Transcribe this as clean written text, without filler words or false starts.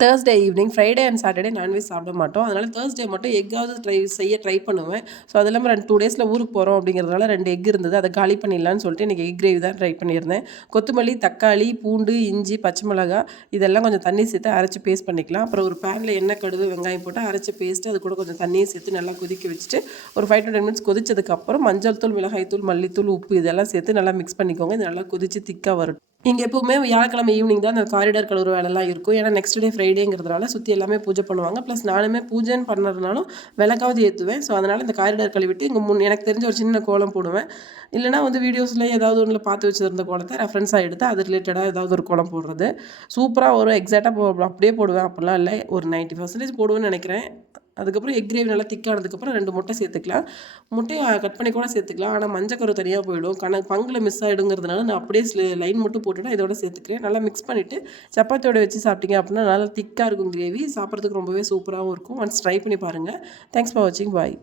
Thursday evening Friday and Saturday non veg சாப்பிட மாட்டோம். அதனால் தேர்ஸ்டே மட்டும் எக்காவது ட்ரை பண்ணுவேன். ஸோ அது இல்லாமல் 2 டேஸில் ஊருக்கு போகிறோம் அப்படிங்கிறதுனால 2 எக் இருந்தது. அதை காலி பண்ணிடலான்னு சொல்லிட்டு இன்றைக்கி எக் கிரேவி தான் ட்ரை பண்ணியிருந்தேன். கொத்தமல்லி, தக்காளி, பூண்டு, இஞ்சி, பச்சை மிளகாய் இதெல்லாம் கொஞ்சம் தண்ணி சேர்த்து அரைச்சி பேஸ்ட் பண்ணிக்கலாம். அப்புறம் ஒரு பேனில் எண்ணெய், கடுகு, வெங்காயம் போட்டு அரைச்சி பேஸ்ட்டு அது கூட கொஞ்சம் தண்ணியை சேர்த்து நல்லா கொதிக்க வச்சுட்டு ஒரு 5 to 10 மினிட்ஸ் கொதிச்சதுக்கப்புறம் மஞ்சள் தூள், மிளகாய் தூள், மல்லித்தூள், உப்பு இதெல்லாம் சேர்த்து நல்லா மிக்ஸ் பண்ணிக்கோங்க. இது நல்லா கொதித்து திக்காக வரும். இங்கே எப்போவுமே வியாழக்கிழமை ஈவினிங் தான் அந்த காரிடார் கழுவுற வேலைலாம் இருக்கும். ஏன்னா நெக்ஸ்ட் டே ஃப்ரைடேங்கிறதுனால சுற்றி எல்லாமே பூஜை பண்ணுவாங்க. ப்ளஸ் நானுமே பூஜைன்னு பண்ணுறதுனாலும் விளக்காவது ஏற்றுவேன். ஸோ அதனால் இந்த காரிடார் கழுவிட்டு இங்கே எனக்கு தெரிஞ்ச ஒரு சின்ன கோலம் போடுவேன். இல்லைனா வீடியோஸில் ஏதாவது ஒன்றில் பார்த்து வச்சுருந்த கோலத்தை ரெஃபரன்ஸாக எடுத்து அது ரிலேட்டடாக ஏதாவது ஒரு கோலம் போடுறது சூப்பராக வரும். எக்ஸாக்டாக அப்படியே போடுவேன் அப்படிலாம் இல்லை, ஒரு 90% போடுவேன்னு நினைக்கிறேன். அதுக்கப்புறம் எக் கிரேவி நல்லா திக்கானதுக்கப்புறம் 2 முட்டை சேர்த்துக்கலாம். முட்டையை கட் பண்ணி கூட சேர்த்துக்கலாம். ஆனால் மஞ்சக்கரு தனியாக போயிடும். பங்கில் மிஸ் ஆகிடுங்கிறதுனால நான் அப்படியே லைன் மட்டும் போட்டுவிட்டு இதோட சேர்த்துக்கிறேன். நல்லா மிக்ஸ் பண்ணிவிட்டு சப்பாத்தியோட வச்சு சாப்பிட்டீங்க அப்படின்னா நல்லா திக்காக இருக்கும் கிரேவி. சாப்பிட்றதுக்கு ரொம்பவே சூப்பராகவும் இருக்கும். ஒன்ஸ் ட்ரை பண்ணி பாருங்கள். தேங்க்ஸ் ஃபார் வாட்சிங். பாய்.